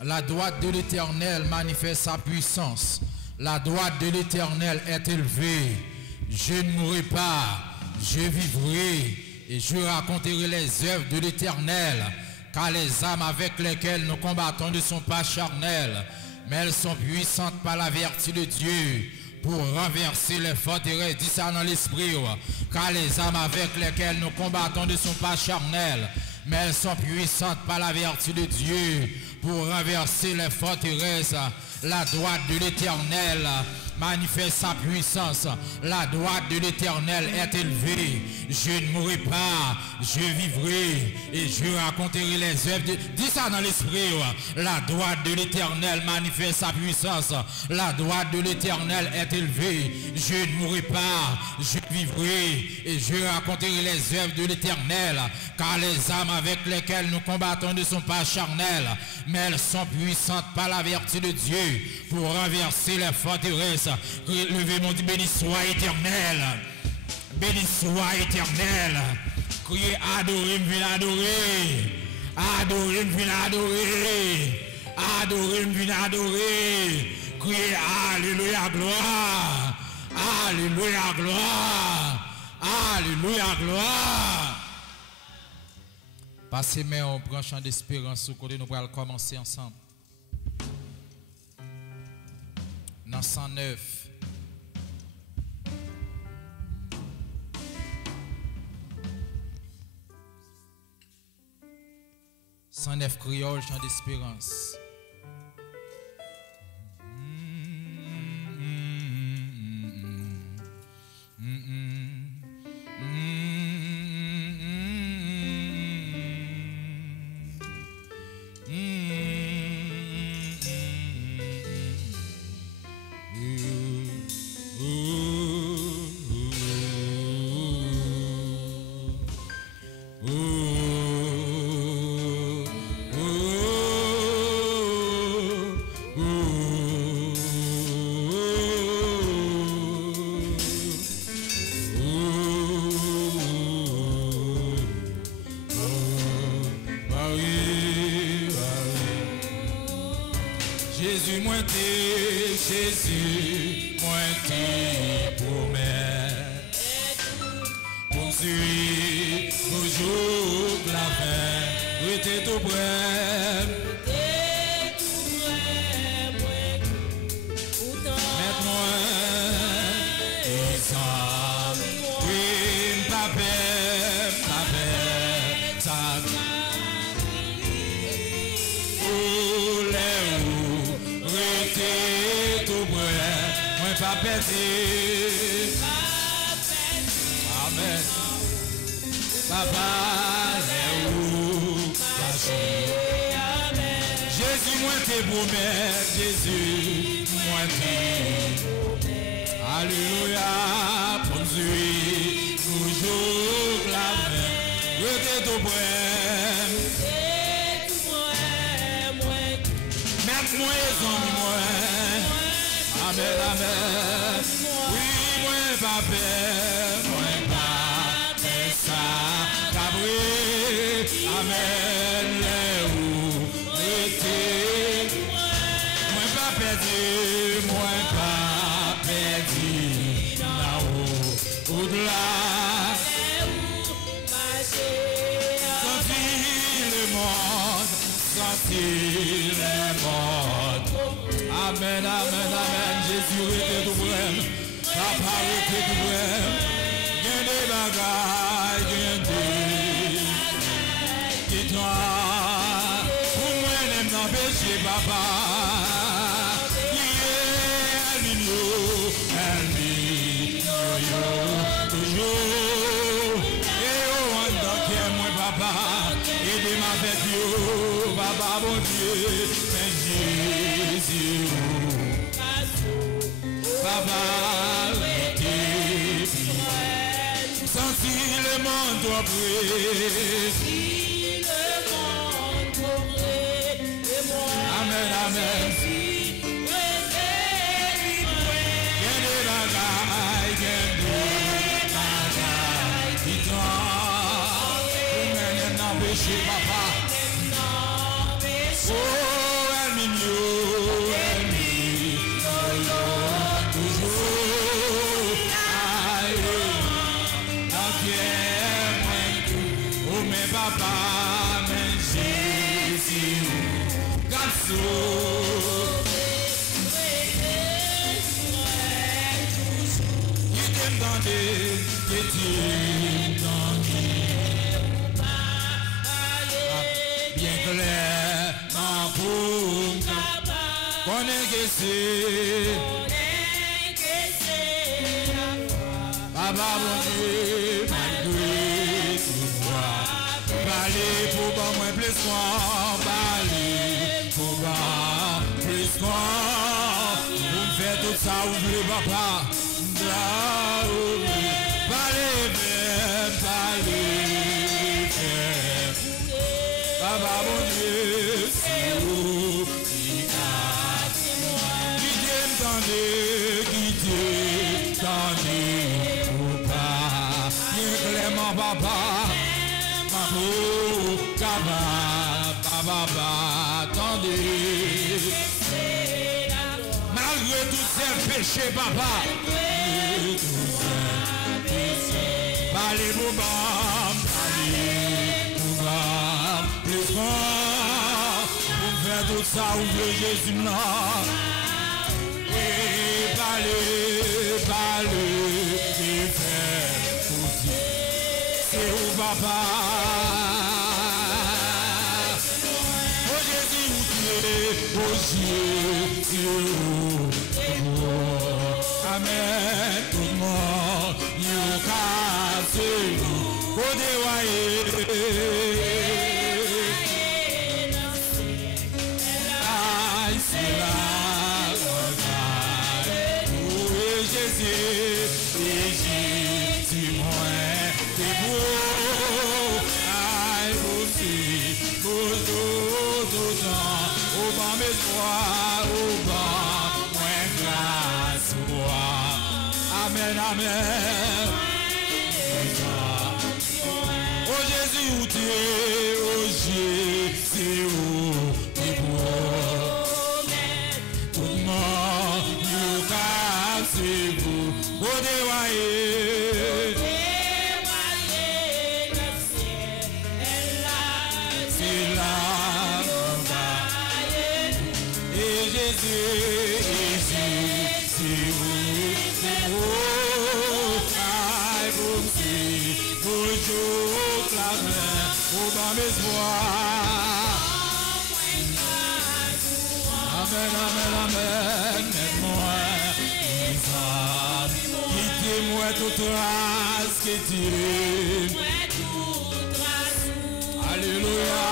La droite de l'Éternel manifeste sa puissance. La droite de l'Éternel est élevée. Je ne mourrai pas, je vivrai et je raconterai les œuvres de l'Éternel. Car les âmes avec lesquelles nous combattons ne sont pas charnelles, mais elles sont puissantes par la vertu de Dieu pour renverser les forteresses. Dis ça dans l'esprit. Car les âmes avec lesquelles nous combattons ne sont pas charnelles, mais elles sont puissantes par la vertu de Dieu pour renverser les forteresses. La droite de l'Éternel manifeste sa puissance. La droite de l'Éternel est élevée. Je ne mourrai pas, je vivrai et je raconterai les œuvres de... Dis ça dans l'esprit. La droite de l'Éternel manifeste sa puissance. La droite de l'Éternel est élevée. Je ne mourrai pas, je vivrai et je raconterai les œuvres de l'Éternel. Car les âmes avec lesquelles nous combattons ne sont pas charnelles, mais elles sont puissantes par la vertu de Dieu pour renverser les forteresses. Levez mon Dieu, béni soit Éternel. Béni soit Éternel. Criez adorer, viens adorer. Adorer, viens adorer. Adorer, viens adorer. Criez alléluia, gloire. Alléluia, gloire. Alléluia, gloire. Passez mais on prend chant d'espérance au côté, nous allons commencer ensemble. Dans 109. Créole, chant d'espérance. Jésus, moi qui promets, poursuis toujours la fin, oui t'es tout près, mets-moi, et ça, oui m'papé, ça, pas perdu. Amen. Papa est où? Jésus, moi t'es promets. Jésus, moi t'es. Alléluia. Poursuis toujours la main. Je t'ai tout près. Mets-moi les hommes, moi. Amen, amen. Oui, moi pas peur, moi pas peur ça. Cabri, amen, les où était. Moi pas perdu, moi pas perdu. Là-haut, au-delà. Sentir le monde, sentir le monde. Amen, amen, amen. Jésus était tout vrai. Papa était tout vrai. Gagne des bagailles, gagne des. Et toi, pour moi, n'aime pas péché, papa. Toujours. Et on entend qui est moi, papa. Aidez-moi avec vous, papa, mon Dieu. Jésus, papa, sentir le monde doit briller. Amen, amen. Péché, papa. Oh, papa, mais Jésus, garçon. Il t'aime dans des bien clairement pour qu'on ait que c'est Papa mon Dieu, malgré tout moi, parler pour pas moins plus moi, parler pour pas plus moi, vous faites tout ça, vous voulez papa, parler même, parler même, Papa mon Dieu, c'est vous qui t'attendez, papa, maman, papa, attendez. Malgré tous ces péchés, papa, parlez mon bam, plus fort, pour faire tout ça, ouvrez Jésus là. Et parlez, et faire aussi. C'est où papa? Oh Jésus, où tu es? Oh Jésus, amen. Tout le monde, nous cassez-vous. Oh dévoyé. Aïe, c'est là. Jésus, moi, t'es beau, aïe, aussi, tout temps, au bas mes soirs, au bas, moins grâce, moi, amen, amen. Oh Jésus, où tu es, oh Jésus, où t'es beau, tout le monde, nous cassez-vous. Oh dévoyé, c'est là, et Jésus, c'est vous, c'est vous, aïe, vous aussi, toujours la main, au bas mes espoirs. Amen, amen, amen, aide-moi, quittez-moi toute race qui tire. Alléluia,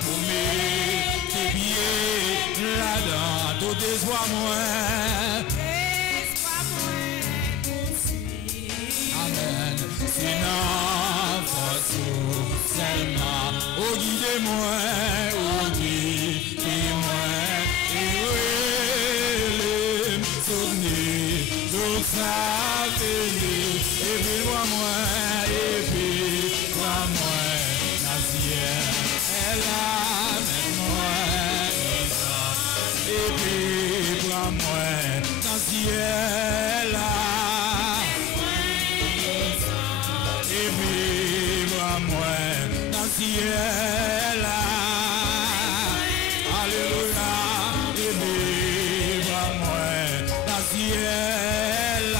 pour mes pieds là-dedans, tout espoir moins. Amen, sinon, force seulement, oh guidez-moi, oh guidez-moi, et souvenez, donc ça fait, et puis moi, la ciel, elle a même moi, et puis moi, la ciel, et puis moi, la ciel, alléluia, et puis moi, la ciel,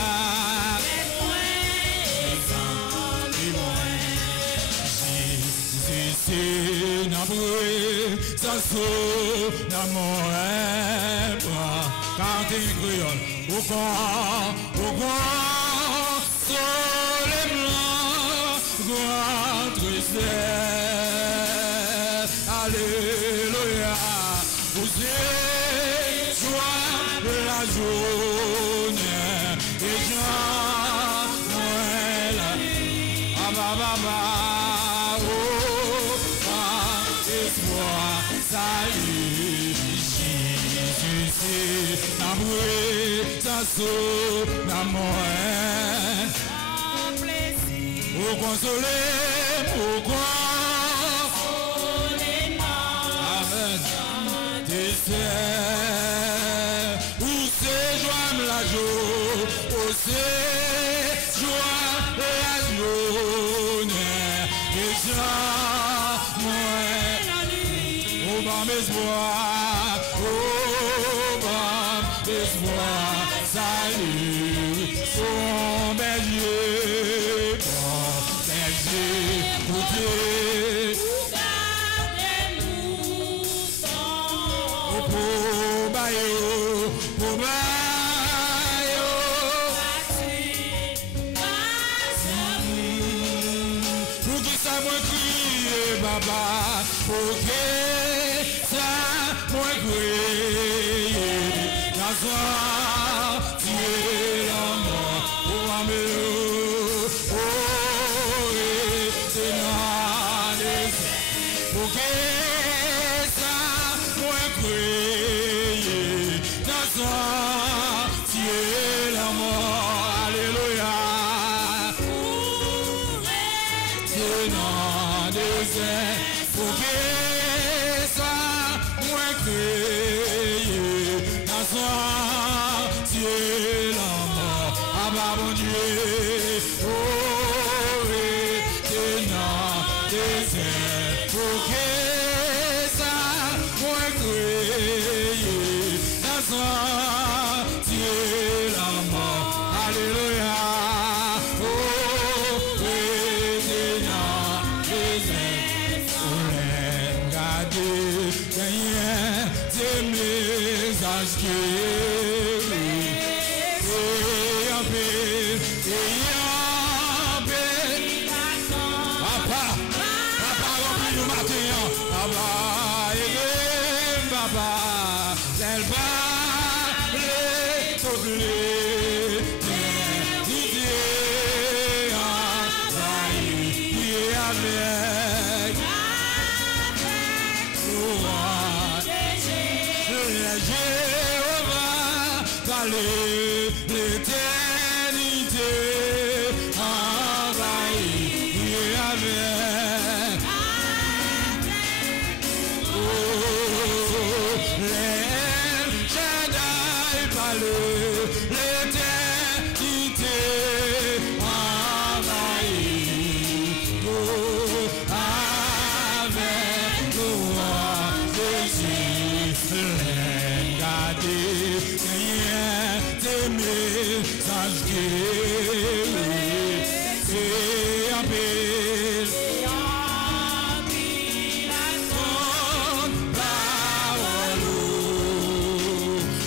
Jésus, ça saute dans mon rêve, quand tu crioles, au grand, soleil blanc, grand tristesse, alléluia, vous êtes joie de la journée, et Jean, Noël, salut, Jésus, c'est l'amour, ça saute l'amour, pour consoler, amen, tes sœurs, où c'est joie la joie, où c'est joie la joie, et Jean, bon espoir, oh bon espoir, salut, son berger, écoutez, pour bayo, pour qui ça moi crier, baba, pour qui ça moi crier, dans tu es l'amour, pour amour, oh, et c'est pour qui ça moi crier, dans tu es l'amour, alléluia. Dans désert, pour que ça moins créé dans son ciel en mort. Ah bah mon Dieu, oh et dans désert, pour que ça moins créé dans son ciel en mort. Alléluia. L'éternité envahie avec l'El Shaddai parle, l'éternité envahie avec toi, Jésus, regardez. Message guéri et en pile parole,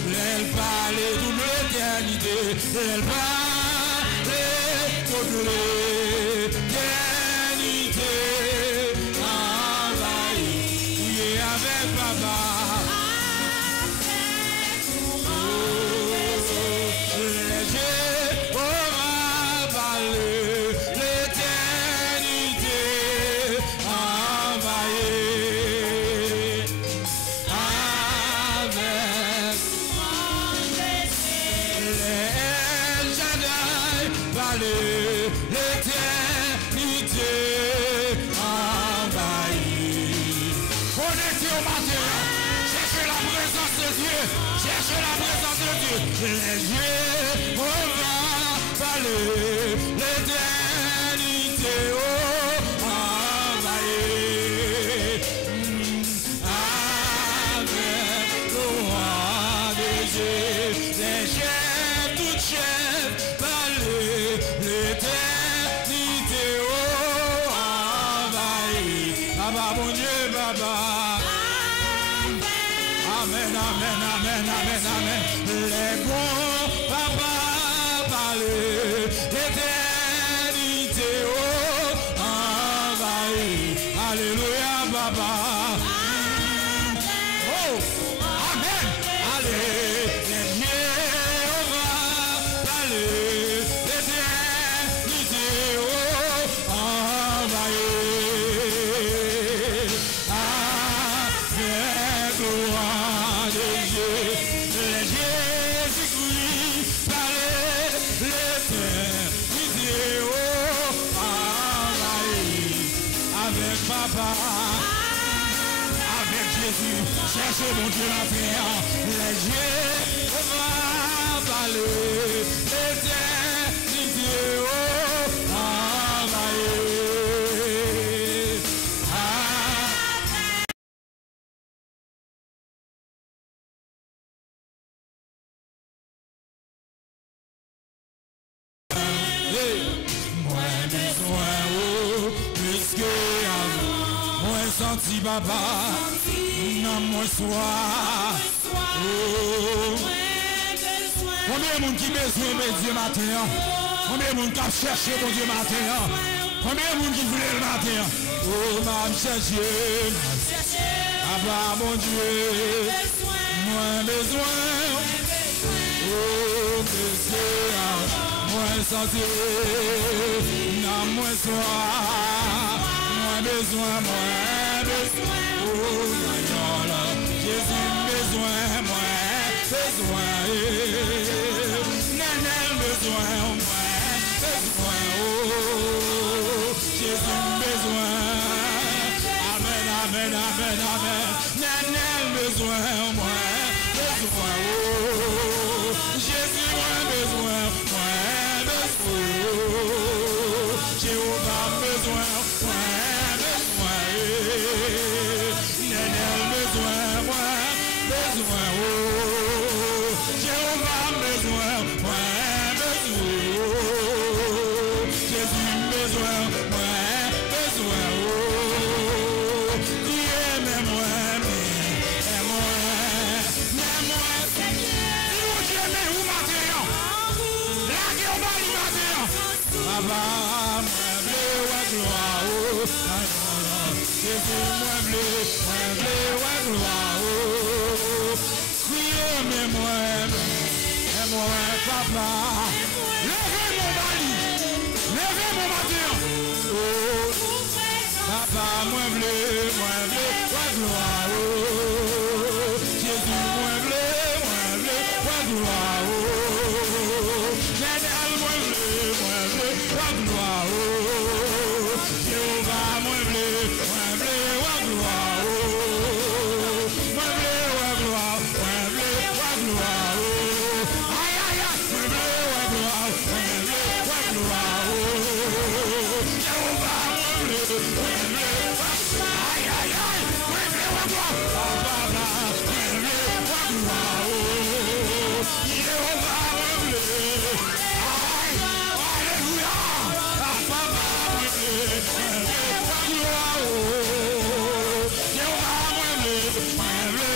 elle parlait toute l'éternité, elle parlait toute l'éternité envahie et avec papa. Cherchez la présence de Dieu. Les yeux, on va parler. L'éternité, oh, envahir. Avec le roi des Dieux, les chefs, toutes chefs, parler. L'éternité, oh, envahir. Baba, mon Dieu, Baba. Amen, amen, amen, amen, amen. Les bons papas parlent, l'éternité, oh, envahit. Alléluia, papa. Oh, amen. Allez, les Jéhovah parlent, l'éternité, oh, envahit. Avec gloire. Jésus-Christ parlait l'éternité, oh, envahie avec papa, avec Jésus, cherchez mon Dieu la terre, les yeux vont parler l'éternité, oh, envahie. senti papa, non moi soir. Combien de monde qui besoin de Dieu matin? Combien de monde qui cherché mon Dieu matin? Combien de monde qui voulait le matin? Oh, m'a cherché. Papa, mon Dieu, moins besoin. Oh, besoin, moins santé, non, moins soir. Moins besoin, oh, Jésus, besoin, moins besoin. Nanel, besoin, moins besoin, oh, Jésus, besoin. Amen, amen, amen, amen. Nanel, besoin, moins besoin, oh, Jésus, moins besoin, moins besoin, oh, Jéhovah, besoin, moins besoin, Nanel, besoin, moins besoin, oh, Jéhovah, besoin, moins besoin, oh, Jésus, besoin, moins besoin, oh, qui aime moi, Papa, moi bleu, ouais, gloire, oh, Jésus, moi bleu, ouais, gloire, oh, criez, mais moi, papa, levez mon mari, levez mon matin, oh, papa, moi bleu, ouais, gloire, oh, Jésus, moi bleu, ouais, gloire, oh, Général, moi bleu, gloire, oh, Jéhovah, moi bleu, gloire, oh, moi bleu, gloire, gloire, oh, aïe, aïe, aïe, moi bleu, gloire, gloire, oh, Jéhovah, moi bleu, aïe, aïe, aïe, moi bleu, gloire, papa, moi bleu, gloire, oh, Jéhovah, moi bleu, Jésus,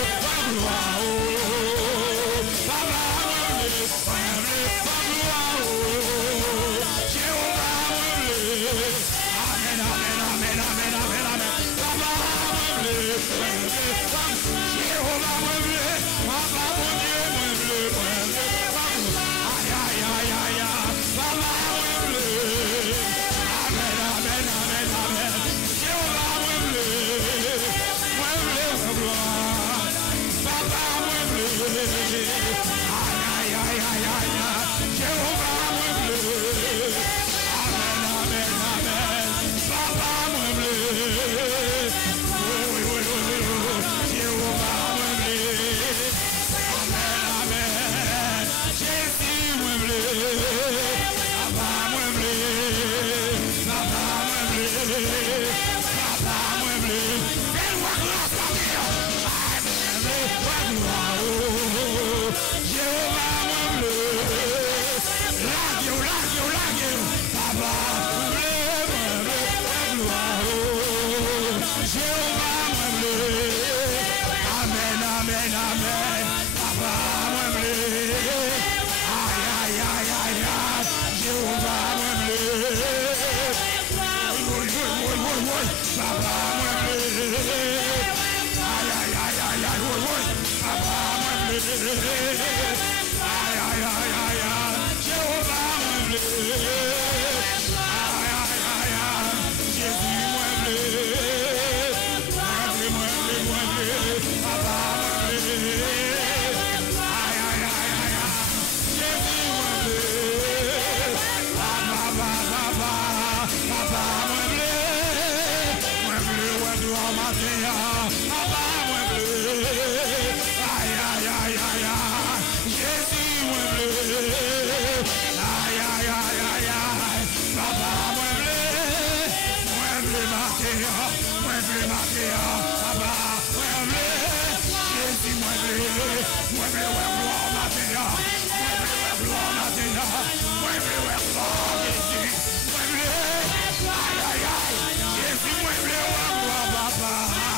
moi,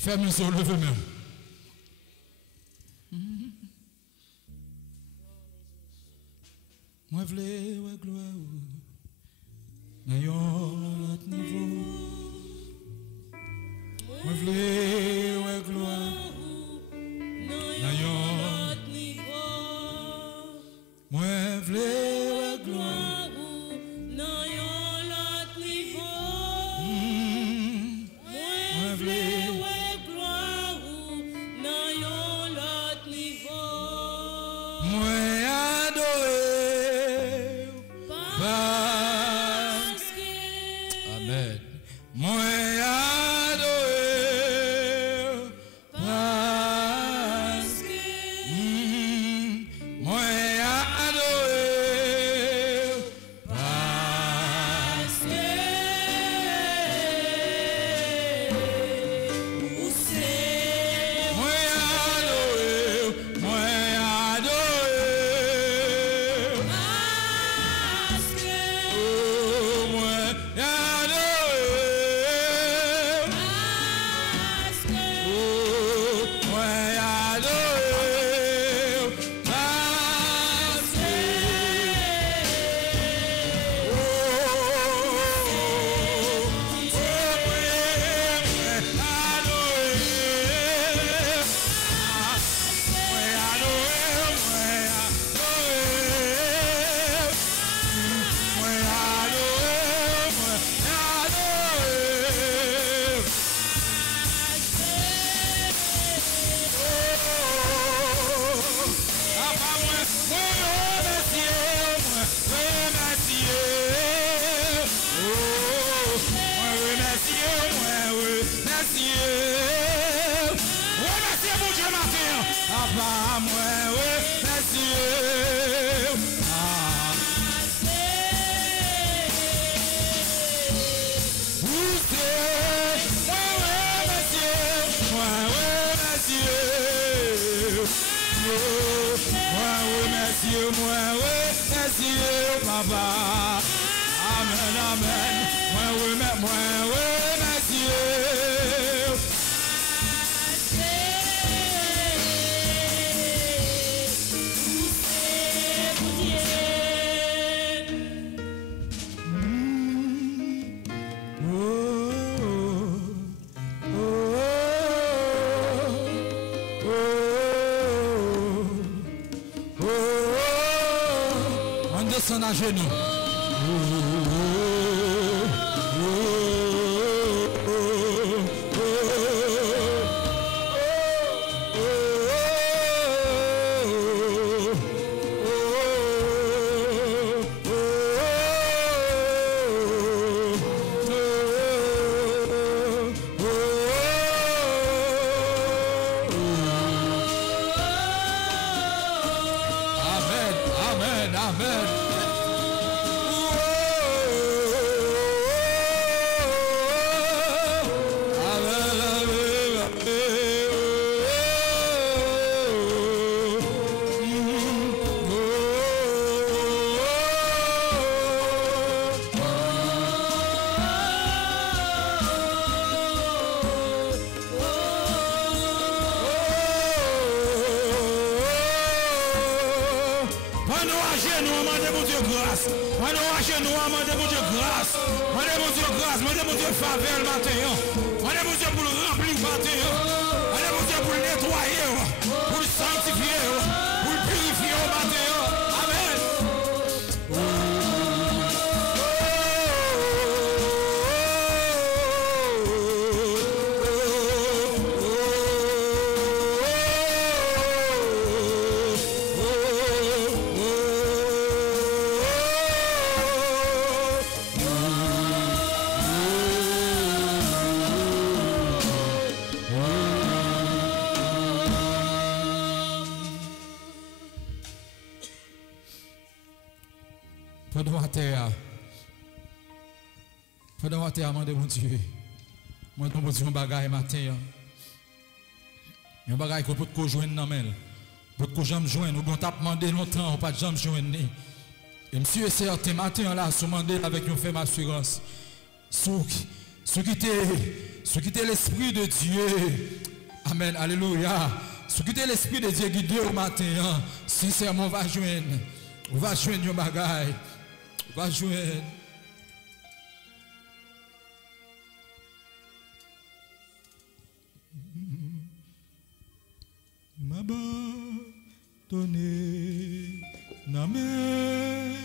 Ferme sur le feu même. Moi v'lais ouais gloire. Dans l'autre niveau. Moi v'lais ouais gloire. Dans l'autre niveau. Moi v'lais ouais gloire. Dans l'autre niveau. Moi v'lais descend à genoux. Pendant la terre, mon Dieu, moi, mon Dieu, bagaille matin. Il y a un bagage qu'on peut joindre dans main. Pour que jamais joindre, on t'a demandé longtemps, on pas jamais joindre. Et monsieur est certain matin là, se demander avec une ferme assurance. Ce qui était l'esprit de Dieu. Amen, alléluia. Ce qui était l'esprit de Dieu guidé au matin, sincèrement, on va joindre. On va joindre un bagage. On va joindre. M'abandonner la mer.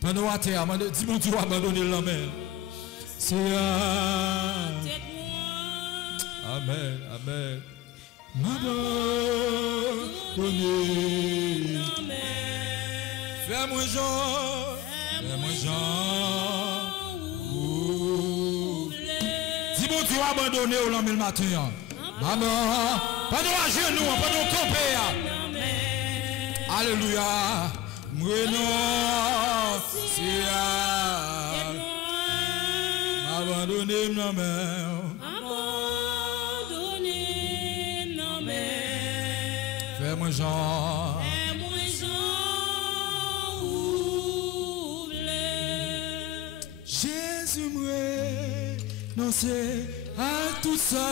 Pendant la terre, dis mon Dieu, abandonner la mer. C'est Amen, amen. M'abandonner. Fais-moi Jean. Fais-moi Jean. Dis mon Dieu, abandonner au lendemain le matin. Maman, pendant à genoux, pendant camper. Alléluia. Renoncer. M'abandonner ma mère. Fais-moi Jean. Jésus me renoncer à tout ça.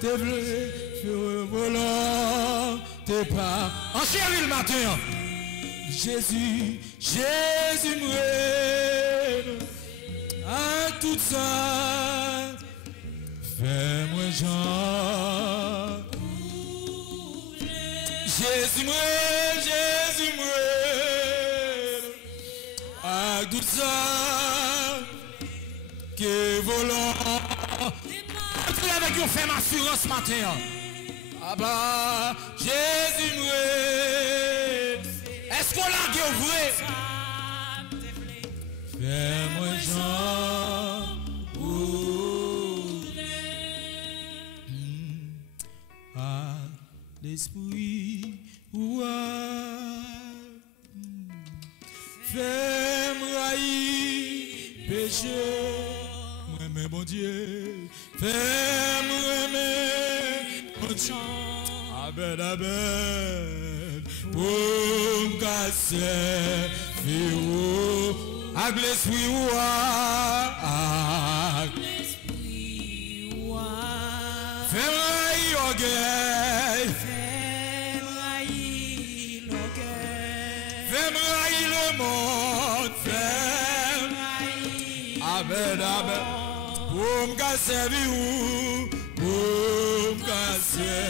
T'es bleu, feu volant, t'es pas. En chérie le matin. Jésus me renoncer à tout ça. Fais-moi Jean. Jésus me à tout ça que volant. Avec une ferme assurance matin. Ah bah, Jésus me. Est-ce qu'on l'a dit vrai? Fais-moi Jean. Ah, l'esprit. Fais-moi haïr péché. Moi, mon Dieu. Fais-moi mon Dieu. Amen, amen. Pour me casser, avec l'esprit fais-moi haïr orgueil. Fais-moi haïr le monde. Amen, amen. Pour me casser, pour me casser.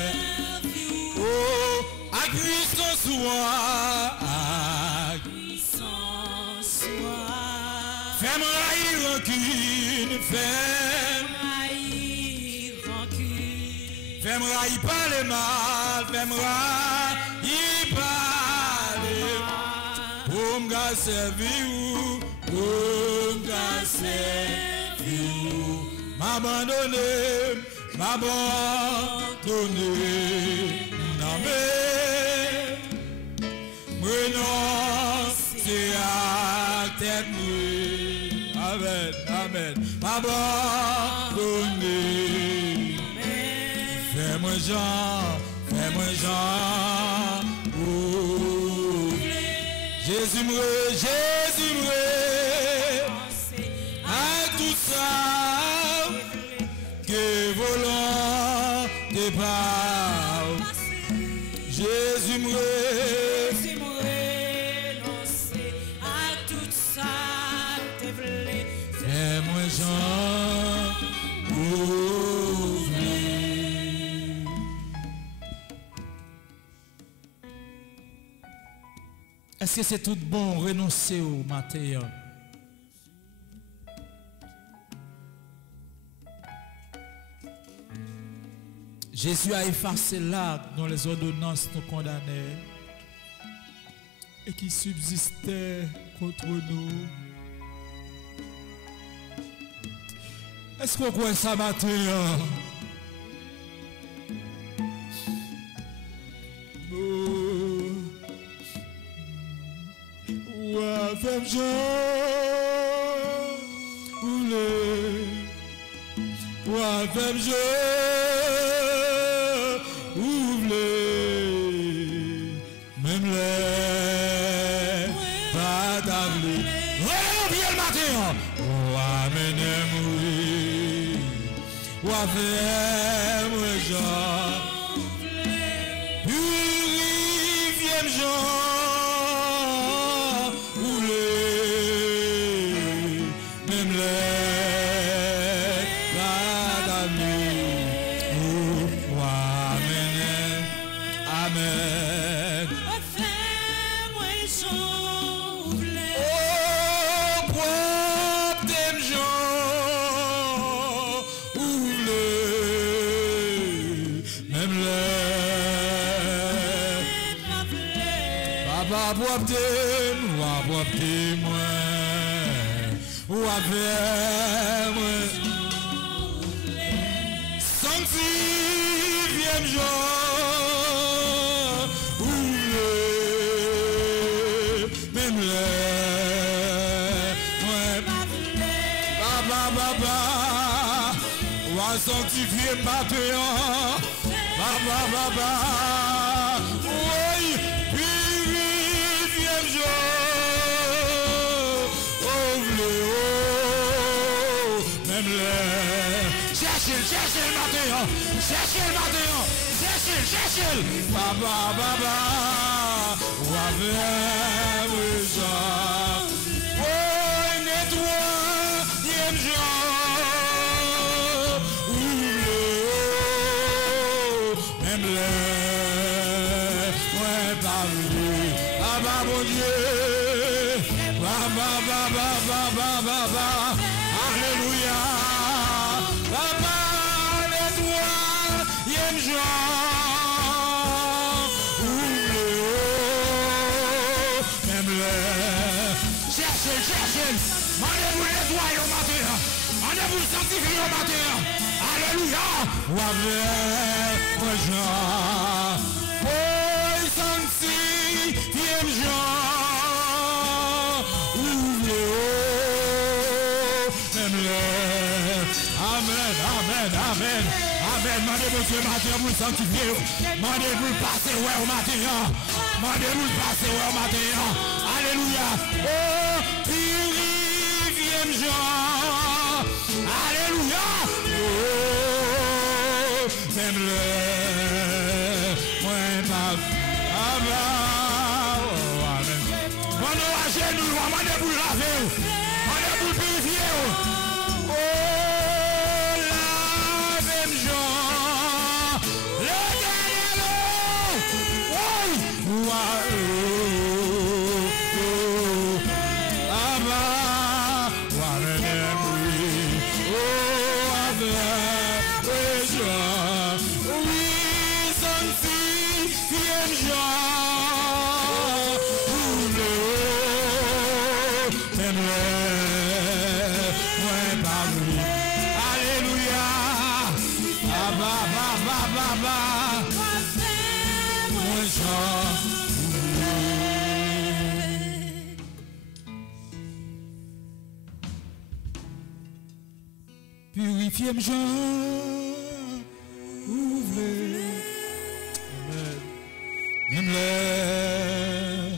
Oh, à puissance soit. Fais-moi haïr rancune. Fais-moi haïr pas le mal. Fais-moi haïr pas le mal. Pour me casser, pour me casser. M'abandonner, renoncer à tête nue. Amen, amen. M'abandonner. Fais-moi Jean. Oh. Jésus me à tout ça. Que volant des pas. Jésus me renoncer à tout ça. Fais-moi Jean. Est-ce que c'est tout bon renoncer au matin? Jésus a effacé l'acte dont les ordonnances nous condamnaient et qui subsistait contre nous. Est-ce qu'on croit ça matin? Femme Jean, femme Jean, Ou avec moi, Jean, purifiez Jean, ou même les d'amis, ou amen, amen. Ou avec moi, sanctifiez Jean, ou même Baba, ou à sanctifier Mathéo, Baba, oui, purifiez Jean. Cherchez le matin, cherchez le Baba, ou avec Jean, oh, nettoie, Jean, même les, ouais, Baba, mon Dieu, Baba, alléluia. Mandez-vous nettoyer au matin. Mandez-vous sanctifier au matin. Alléluia. Ou avec moi Jean. Oh, sanctifier Jean. Amen. Mandez-vous ce matin pour sanctifier. Mandez-vous passer au matin. Mandez-vous passer au matin. Alléluia. Oh, purifiez Jean. Alléluia. Oh, même le moins pas. Amen. Mandez-vous à genoux. Mandez-vous laver. Mandez-vous purifier. Purifiez Jean, ouvrez, même les,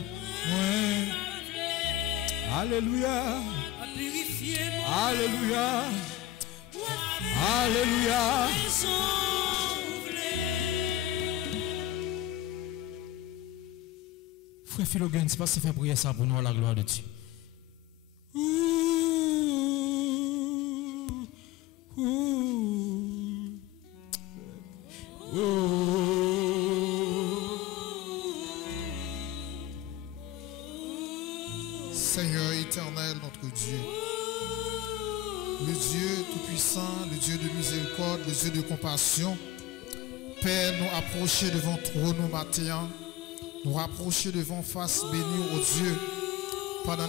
alléluia, alléluia, alléluia. Frère Philogène, c'est pas si fait prier ça pour nous à la gloire de Dieu. Seigneur éternel, notre Dieu, le Dieu tout-puissant, le Dieu de miséricorde, le Dieu de compassion, Père, nous approcher devant trône nous matin, nous rapprocher devant face bénie au Dieu pendant